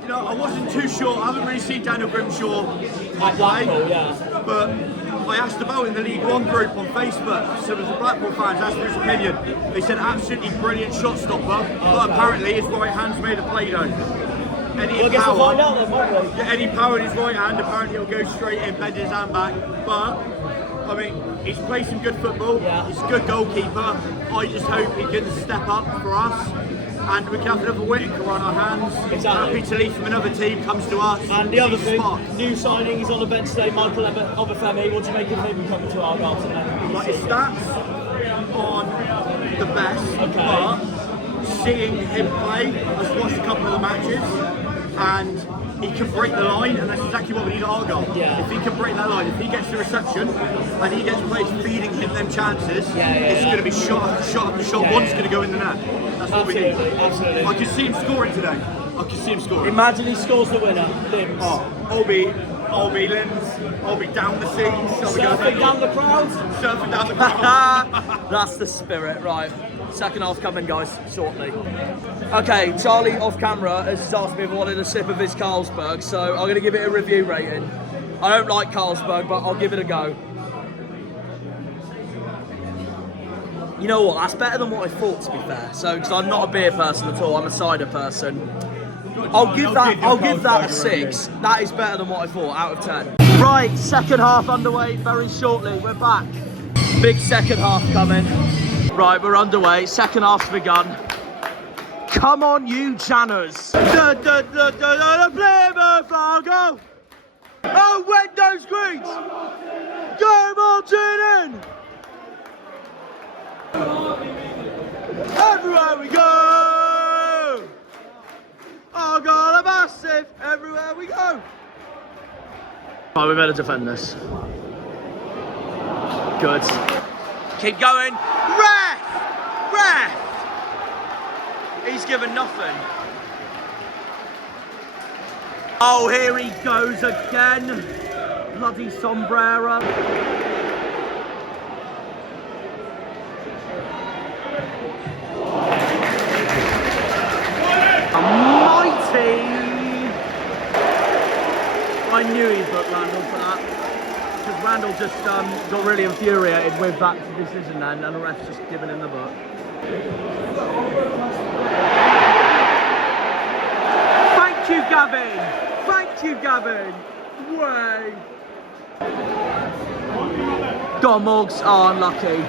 You know, I wasn't too sure. I haven't really seen Daniel Grimshaw At Blackpool, yeah. but I asked about in the League One group on Facebook. Some of the Blackpool fans asked for his opinion. They said absolutely brilliant shot stopper, but apparently his right hand's made of Play-Doh. Well, I guess we'll find out then, won't we? Yeah, any power in his right hand, apparently he'll go straight in, bend his hand back. But, I mean, he's played some good football. Yeah. He's a good goalkeeper. I just hope he can step up for us. And we can have another Whittaker on our hands. Exactly. Happy to leave from another team, comes to us. And the other thing, Spot. new signing, he's on the bench today, Michael Obafemi. What do you make of him coming to Argyle today? Like his stats on the best, but seeing him play, I've watched a couple of the matches, and he can break the line, and that's exactly what we need at Argyle. Yeah. If he can break that line, if he gets the reception, and he gets players feeding him them chances, it's going to be shot after shot after shot. One's going to go in the net. That's what we need. Absolutely. I can see him scoring today. I can see him scoring. Imagine he scores the winner, Limbs. Oh, I'll be limbs. I'll be down the seats. Surfing down the crowd. Surfing down the crowd. That's the spirit, right. Second half coming, guys, shortly. Okay, Charlie off camera has asked me if I wanted a sip of his Carlsberg, so I'm going to give it a review rating. I don't like Carlsberg, but I'll give it a go. You know what, that's better than what I thought, to be fair. So, because I'm not a beer person at all, I'm a cider person. I'll give that a 6. That is better than what I thought, out of 10. Right, second half underway very shortly. We're back. Big second half coming. Right, we're underway. Second half's begun. Come on, you Janners. Plymouth Argyle. Oh, wet those greens. Go Martin in. Everywhere we go. Argyle are massive. Everywhere we go. Right, we better defend this. Good. Keep going. Ref! He's given nothing. Oh, here he goes again. Bloody sombrero. Mighty! I knew he'd put Randall for that. Because Randall just got really infuriated with that decision then, and the ref's just giving him the book. Thank you, Gavin! Thank you, Gavin! Way! Go on, Morgs. Oh, unlucky.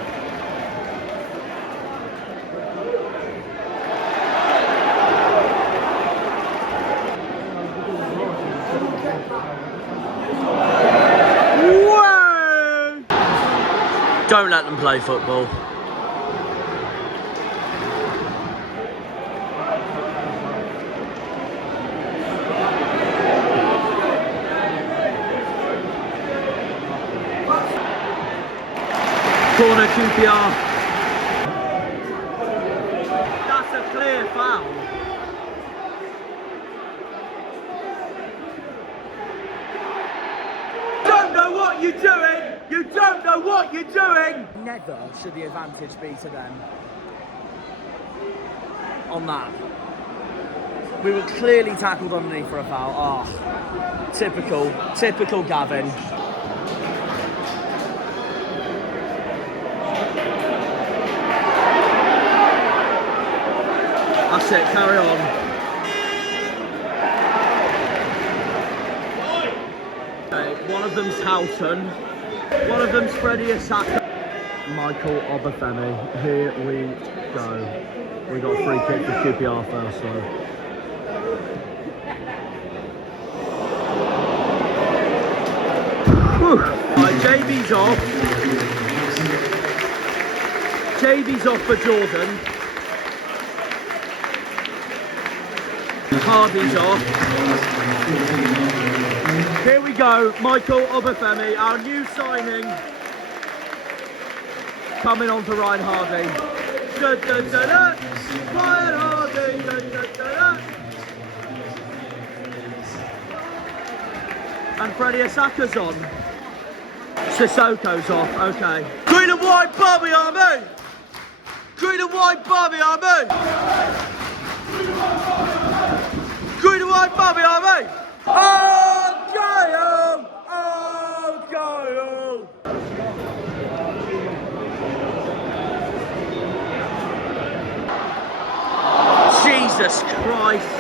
Don't let them play football. Corner QPR. That's a clear foul. Don't know what you're doing. You don't know what you're doing! Never should the advantage be to them on that. We were clearly tackled underneath for a foul. Oh, typical Gavin. That's it, carry on. Okay, one of them's Houghton. One of them's Freddie Asaka. Michael Obafemi. Here we go. We got a free kick for QPR first though. Right, JB's off. JB's off for Jordan. Hardy's off. Here we go, Michael Obafemi, our new signing. Coming on for Ryan Hardy. Da, da, da, da. Ryan Hardy. Da, da, da, da. And Freddie Asaka's on. Sissoko's off, okay. Green and white Bobby Army! Green and white Bobby Army! Green and white Bobby Army! Oh, Gaio! Oh, Gaio! Jesus Christ!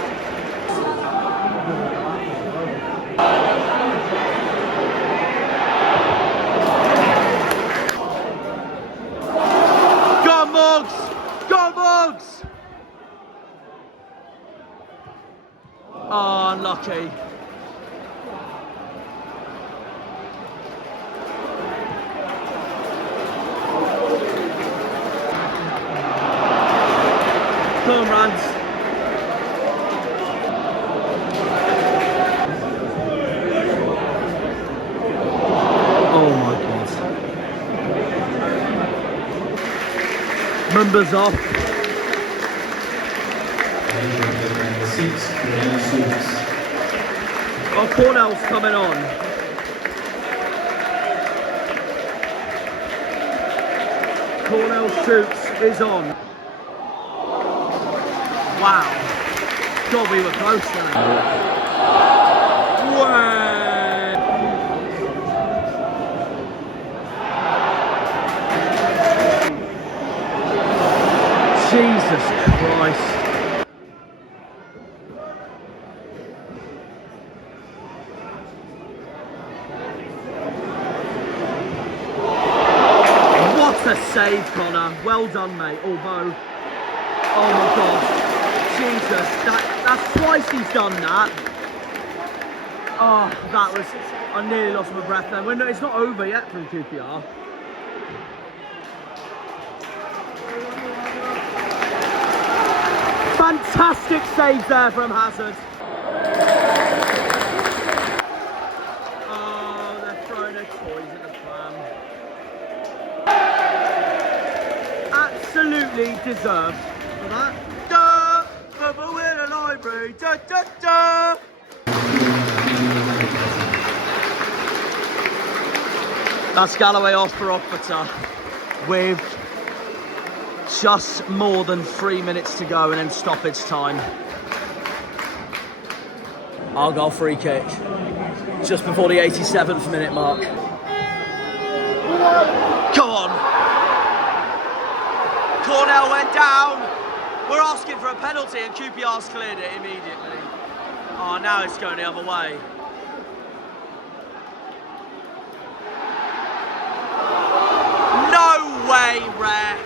Oh, unlucky. Come runs. Oh my God. Members off. Oh, Cornell's coming on. Cornell shoots is on. Wow. God, we were close there. Way. Jesus Christ. A save, Connor. Well done, mate. Although, oh my God, Jesus, that's twice he's done that. Oh, that was, I nearly lost my breath then. Well, no, it's not over yet from QPR. Fantastic save there from Hazard. Oh, they're throwing their toys at the pram. Absolutely deserved for that. Da, but we're the library. Da, da, da. That's Galloway off for Oxford with just more than 3 minutes to go and then stoppage time. Argyle free kick just before the 87th minute mark. Come on. Cornell went down. We're asking for a penalty and QPR's cleared it immediately. Oh, now it's going the other way. No way, ref.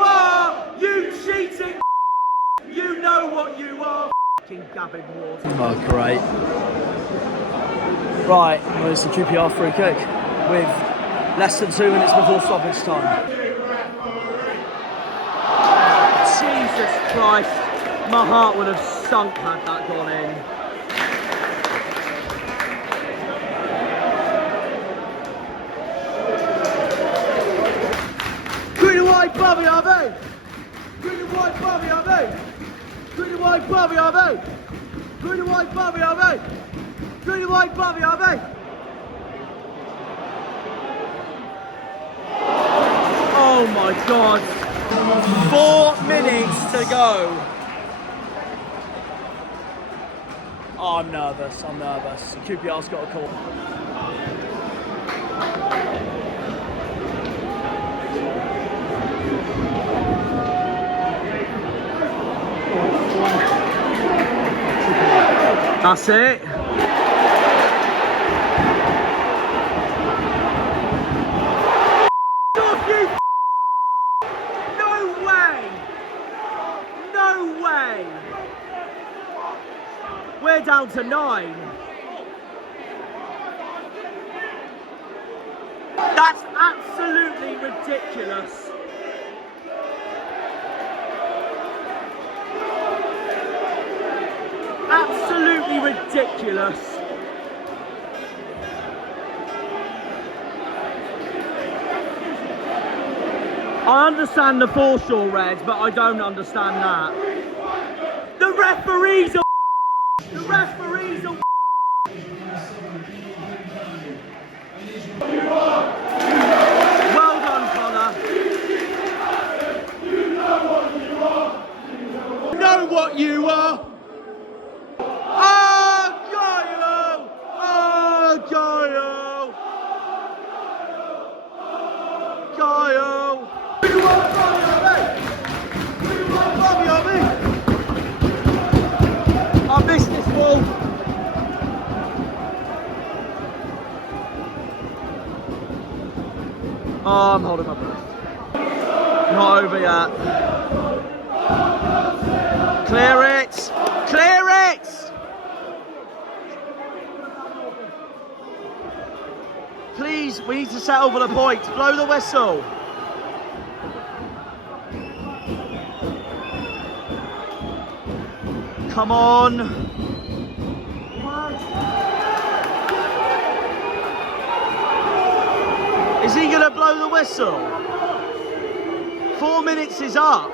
Oh, you cheating. You know what you are. Gavin Ward. Oh, great. Right, well, it's the QPR free kick with less than 2 minutes before stoppage time. Jesus Christ, my heart would have sunk had that gone in. Green and white, Bobby, are they? Green and white, Bobby, are they? Green and white, Bobby, are they? Green and white, Bobby, are they? Green and white, Bobby, are they? Oh my God. 4 minutes to go. Oh, I'm nervous. QPR's got a call. That's it. No way! No way! We're down to 9. That's absolutely ridiculous. Absolutely ridiculous. I understand the foreshore reds, but I don't understand that. The referees are the referees are well done, Connor. You know what you are. Argyle! Argyle! Argyle! We want Bobby on me! I missed this ball. Oh, I'm holding my breath. Not over yet. Clear it! Clear it! Please, we need to settle for the point. Blow the whistle. Come on. Is he going to blow the whistle? 4 minutes is up.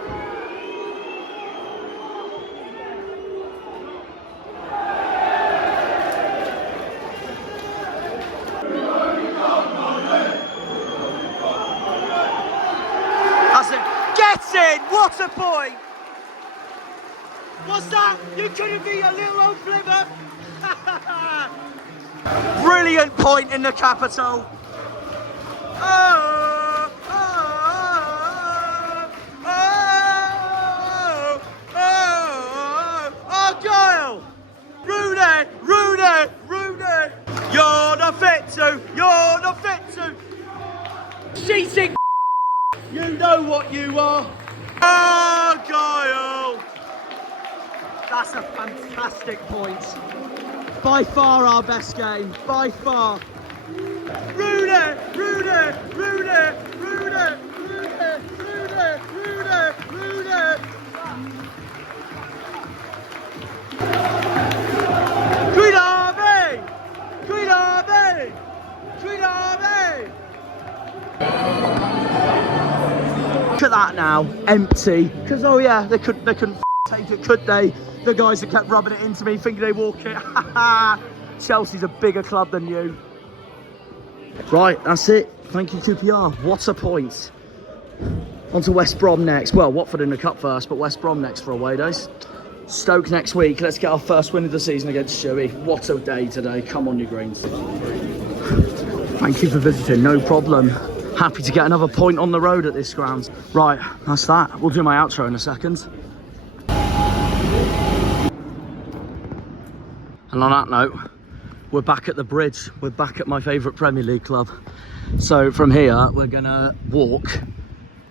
That's it. Get in! What a point! What's that? You couldn't be a little old Plymouth. Brilliant point in the capital. Oh, oh, oh, oh, oh, Argyle! Rooney, Rooney, Rooney! You're not fit to, you're not fit to. Cheating. You know what you are. Argyle! That's a fantastic point. By far our best game. By far. Rooney! Rooney! Rooney! Rooney! Rooney! Rooney! Rooney! Rooney! Green Army! Green Army! Green Army! Look at that now, empty. Because oh yeah, they couldn't take it, could they? The guys that kept rubbing it into me, thinking they walk it. Chelsea's a bigger club than you. Right, that's it. Thank you, QPR. What a point. On to West Brom next. Well, Watford in the cup first, but West Brom next for away days. Stoke next week. Let's get our first win of the season against SCHUEY. What a day today. Come on, you Greens. Thank you for visiting. No problem. Happy to get another point on the road at this ground. Right, that's that. We'll do my outro in a second. And on that note, we're back at the bridge. We're back at my favourite Premier League club. So from here, we're gonna walk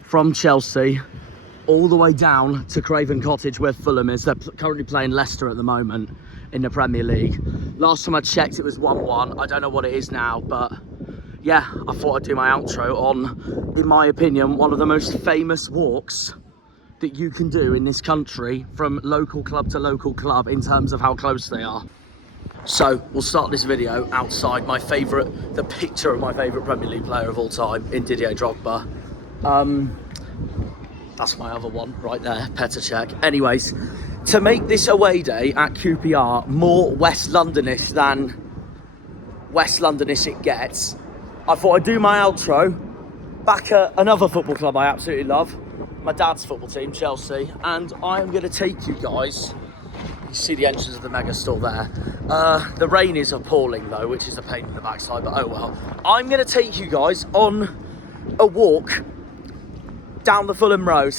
from Chelsea all the way down to Craven Cottage where Fulham is. They're currently playing Leicester at the moment in the Premier League. Last time I checked, it was 1-1. I don't know what it is now, but yeah, I thought I'd do my outro on, in my opinion, one of the most famous walks that you can do in this country from local club to local club in terms of how close they are. So we'll start this video outside my favourite, the picture of my favourite Premier League player of all time in Didier Drogba. That's my other one right there, Petr. Anyways, to make this away day at QPR more West Londonish than West Londonish it gets, I thought I'd do my outro back at another football club I absolutely love, my dad's football team, Chelsea, and I am going to take you guys. You see the entrance of the mega store there. The rain is appalling though, which is a pain in the backside, but oh well. I'm going to take you guys on a walk down the Fulham Road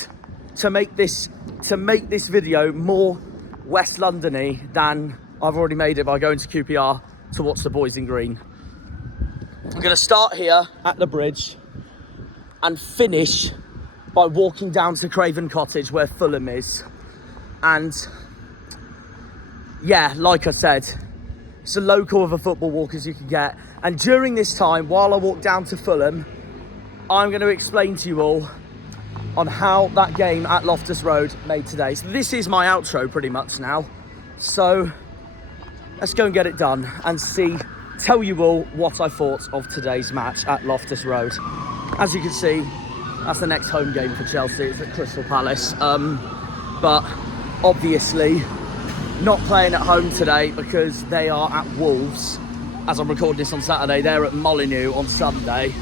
to make this video more West Londony than I've already made it by going to QPR to watch the boys in green. I'm going to start here at the bridge and finish by walking down to Craven Cottage where Fulham is. And yeah, like I said, it's as local of a football walk as you can get. And during this time, while I walk down to Fulham, I'm going to explain to you all on how that game at Loftus Road made today. So this is my outro pretty much now. So let's go and get it done and tell you all what I thought of today's match at Loftus Road. As you can see, that's the next home game for Chelsea. It's at Crystal Palace. But obviously not playing at home today because they are at Wolves. As I'm recording this on Saturday, they're at Molineux on Sunday.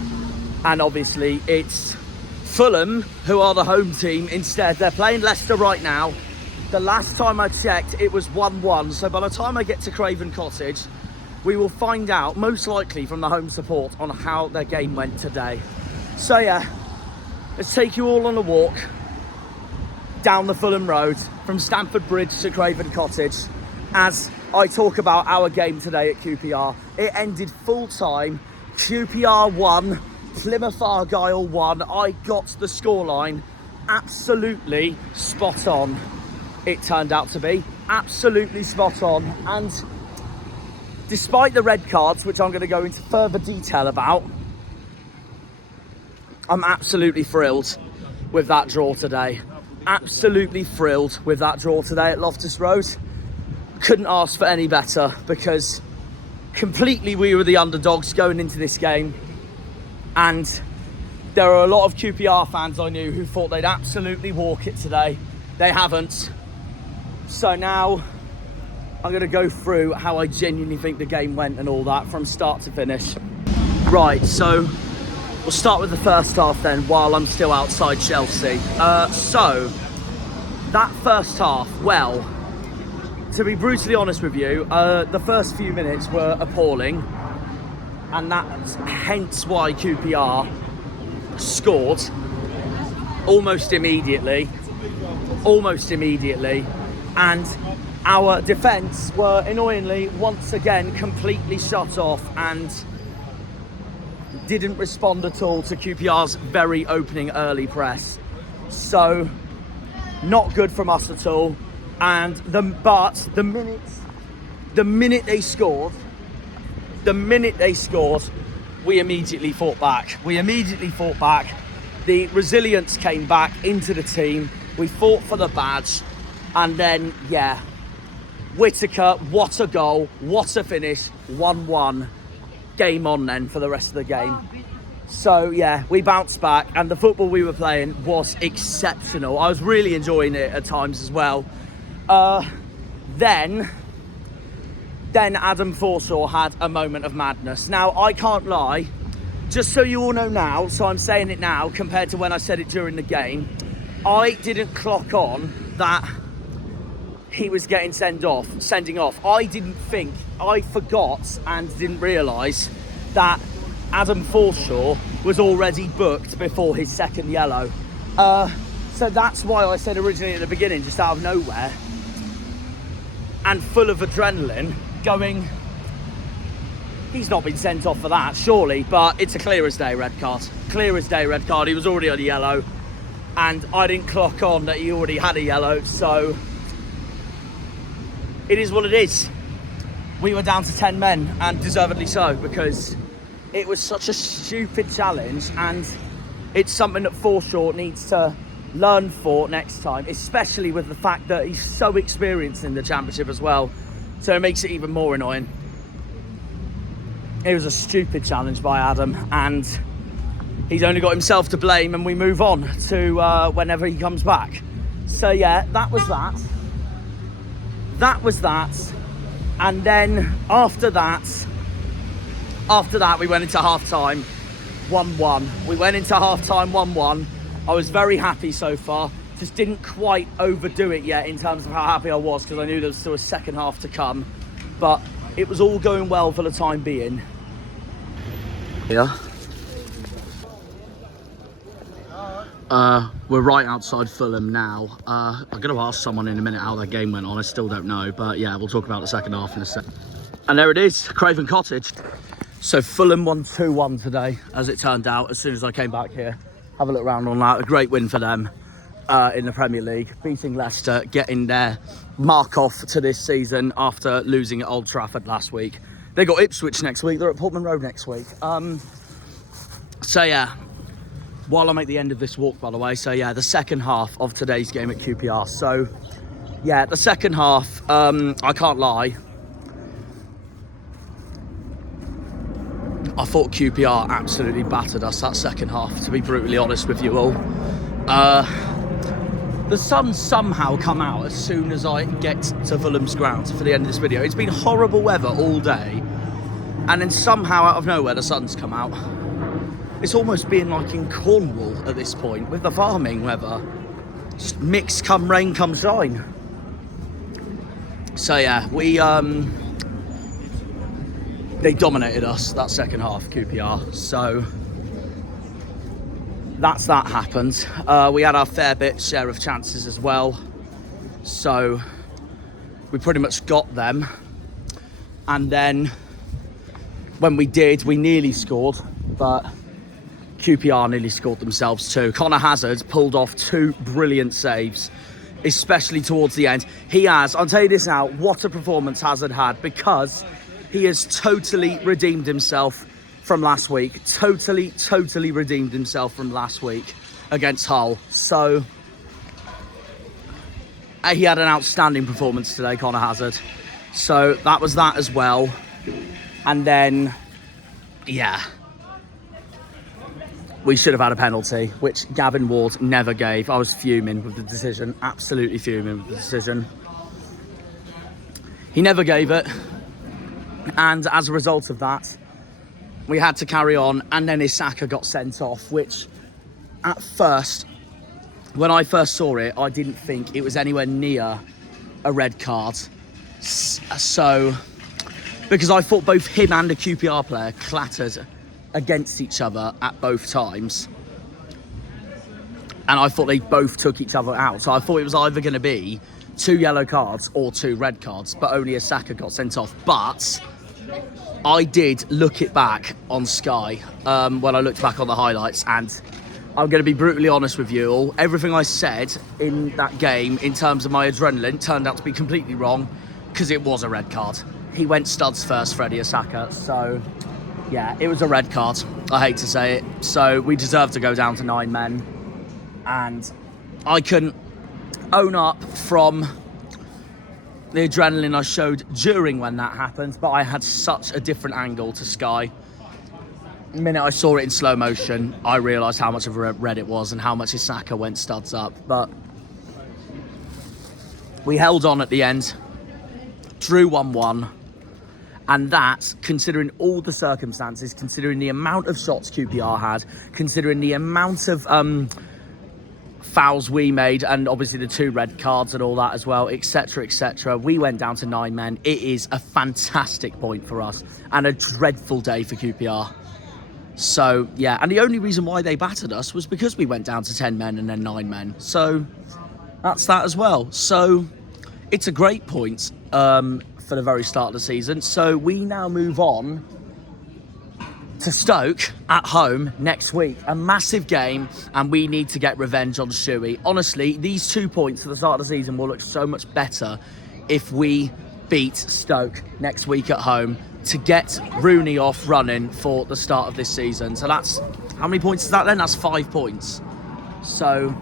And obviously it's Fulham who are the home team instead. They're playing Leicester right now. The last time I checked, it was 1-1. So by the time I get to Craven Cottage, we will find out, most likely from the home support, on how their game went today. So yeah, let's take you all on a walk down the Fulham Road from Stamford Bridge to Craven Cottage as I talk about our game today at QPR. It ended full time, QPR 1, Plymouth Argyle 1. I got the scoreline absolutely spot on. It turned out to be absolutely spot on. And despite the red cards, which I'm going to go into further detail about, I'm absolutely thrilled with that draw today. Absolutely thrilled with that draw today at Loftus Road. Couldn't ask for any better because completely we were the underdogs going into this game. And there are a lot of QPR fans I knew who thought they'd absolutely walk it today. They haven't. So now I'm going to go through how I genuinely think the game went and all that from start to finish. Right, so we'll start with the first half then while I'm still outside Chelsea. So that first half, well, to be brutally honest with you, the first few minutes were appalling. And that's hence why QPR scored almost immediately. And our defence were annoyingly once again completely shut off and didn't respond at all to QPR's very opening early press. So not good from us at all. And the minute they scored, we immediately fought back. The resilience came back into the team. We fought for the badge. And then, yeah, Whittaker, what a goal, what a finish, 1-1. Game on then for the rest of the game. So, yeah, we bounced back and the football we were playing was exceptional. I was really enjoying it at times as well. Then Adam Forshaw had a moment of madness. Now, I can't lie, just so you all know now, so I'm saying it now compared to when I said it during the game, I didn't clock on that he was getting sending off. I forgot and didn't realise that Adam Forshaw was already booked before his second yellow. So that's why I said originally at the beginning, just out of nowhere, and full of adrenaline, going, he's not been sent off for that, surely, but it's a clear as day red card. He was already on a yellow, and I didn't clock on that he already had a yellow, so it is what it is. We were down to 10 men, and deservedly so, because it was such a stupid challenge, and it's something that Forshaw needs to learn for next time, especially with the fact that he's so experienced in the Championship as well. So it makes it even more annoying. It was a stupid challenge by Adam, and he's only got himself to blame, and we move on to whenever he comes back. So yeah, that was that. And then after that we went into half-time 1-1. I was very happy so far. Just didn't quite overdo it yet in terms of how happy I was, because I knew there was still a second half to come. But it was all going well for the time being. Yeah. We're right outside Fulham now. I'm going to ask someone in a minute how their game went on. I still don't know, but yeah, we'll talk about the second half in a sec. And there it is, Craven Cottage. So Fulham won 2-1 today, as it turned out, as soon as I came back here. Have a look around on that. A great win for them in the Premier League. Beating Leicester, getting their mark off to this season after losing at Old Trafford last week. They got Ipswich next week. They're at Portman Road next week. So yeah, while I'm at the end of this walk, by the way, so yeah, the second half of today's game at QPR. So yeah, the second half, I can't lie, I thought QPR absolutely battered us that second half, to be brutally honest with you all. The sun somehow come out as soon as I get to Fulham's ground for the end of this video. It's been horrible weather all day, and then somehow out of nowhere the sun's come out. It's almost being like in Cornwall at this point with the farming weather. Just mix come rain come shine. So yeah, they dominated us that second half, QPR. So that's that happened. We had our fair bit share of chances as well. So we pretty much got them. And then when we did, we nearly scored, but QPR nearly scored themselves too. Connor Hazard pulled off 2 brilliant saves, especially towards the end. He has, I'll tell you this now, what a performance Hazard had, because he has totally redeemed himself from last week. Totally redeemed himself from last week against Hull. So he had an outstanding performance today, Connor Hazard. So that was that as well. And then, yeah, we should have had a penalty, which Gavin Ward never gave. I was fuming with the decision, absolutely fuming with the decision. He never gave it. And as a result of that, we had to carry on, and then Isaka got sent off, which at first, when I first saw it, I didn't think it was anywhere near a red card. So, because I thought both him and a QPR player clattered against each other at both times. And I thought they both took each other out. So I thought it was either going to be 2 yellow cards or 2 red cards, but only Isaka got sent off. But I did look it back on Sky when I looked back on the highlights, and I'm going to be brutally honest with you all. Everything I said in that game in terms of my adrenaline turned out to be completely wrong, because it was a red card. He went studs first, Freddie Isaka. So yeah, it was a red card. I hate to say it. So we deserved to go down to 9 men. And I can own up from the adrenaline I showed during when that happened, but I had such a different angle to Sky. The minute I saw it in slow motion, I realised how much of a red it was and how much Isaka went studs up. But we held on at the end, drew 1-1. And that, considering all the circumstances, considering the amount of shots QPR had, considering the amount of fouls we made, and obviously the 2 red cards and all that as well, etc, etc, we went down to 9 men. It is a fantastic point for us and a dreadful day for QPR. So yeah, and the only reason why they battered us was because we went down to 10 men and then 9 men. So that's that as well. So it's a great point for the very start of the season. So we now move on to Stoke at home next week. A massive game, and we need to get revenge on SCHUEY. Honestly, these 2 points at the start of the season will look so much better if we beat Stoke next week at home to get Rooney off running for the start of this season. So that's, how many points is that then? That's 5 points. So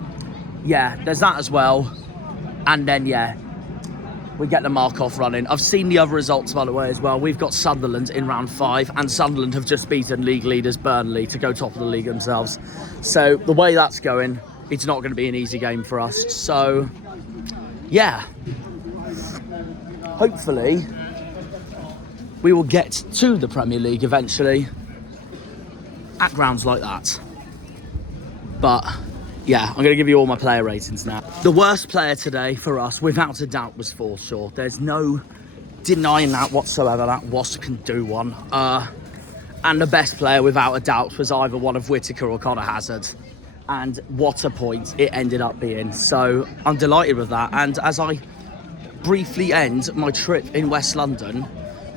yeah, there's that as well. And then yeah, we get the mark off running. I've seen the other results, by the way, as well. We've got Sunderland in round 5, and Sunderland have just beaten league leaders Burnley to go top of the league themselves. So the way that's going, it's not going to be an easy game for us. So yeah, hopefully we will get to the Premier League eventually at grounds like that. But yeah, I'm going to give you all my player ratings now. The worst player today for us, without a doubt, was Forshaw. There's no denying that whatsoever. That Wasp can do one. And the best player, without a doubt, was either one of Whittaker or Connor Hazard. and what a point it ended up being. So I'm delighted with that. And as I briefly end my trip in West London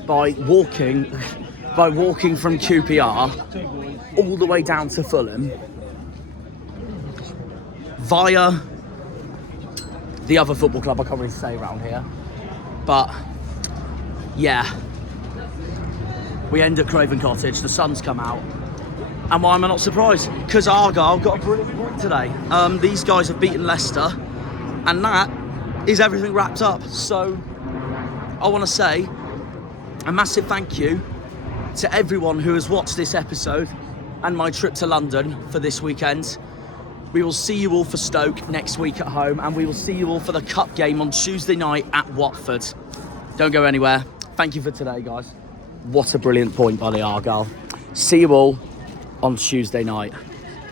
by walking from QPR all the way down to Fulham via the other football club I can't really say around here, but yeah, we end at Craven Cottage, the sun's come out, and why am I not surprised? Because Argyle got a brilliant point today. These guys have beaten Leicester, and that is everything wrapped up. So I want to say a massive thank you to everyone who has watched this episode and my trip to London for this weekend. We will see you all for Stoke next week at home, and we will see you all for the cup game on Tuesday night at Watford. Don't go anywhere. Thank you for today, guys. What a brilliant point by the Argyle. See you all on Tuesday night.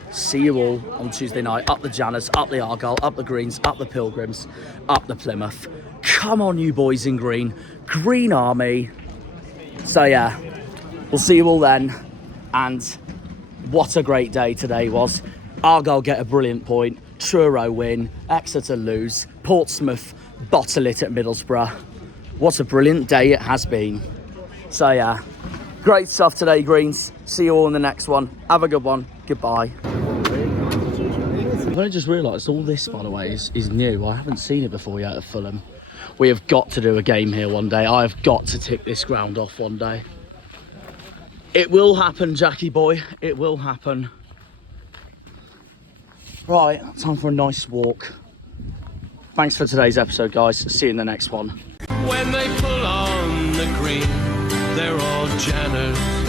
See you all on Tuesday night. Up the Janners, up the Argyle, up the Greens, up the Pilgrims, up the Plymouth. Come on, you boys in green. Green Army. So yeah, we'll see you all then. And what a great day today was. Argyle get a brilliant point. Truro win. Exeter lose. Portsmouth bottle it at Middlesbrough. What a brilliant day it has been. So yeah, great stuff today, Greens. See you all in the next one. Have a good one. Goodbye. I've only just realised all this, by the way, is new. I haven't seen it before yet at Fulham. We have got to do a game here one day. I have got to tick this ground off one day. It will happen, Jackie boy. It will happen. Right, time for a nice walk. Thanks for today's episode, guys. See you in the next one. When they pull on the green, they're all Janners.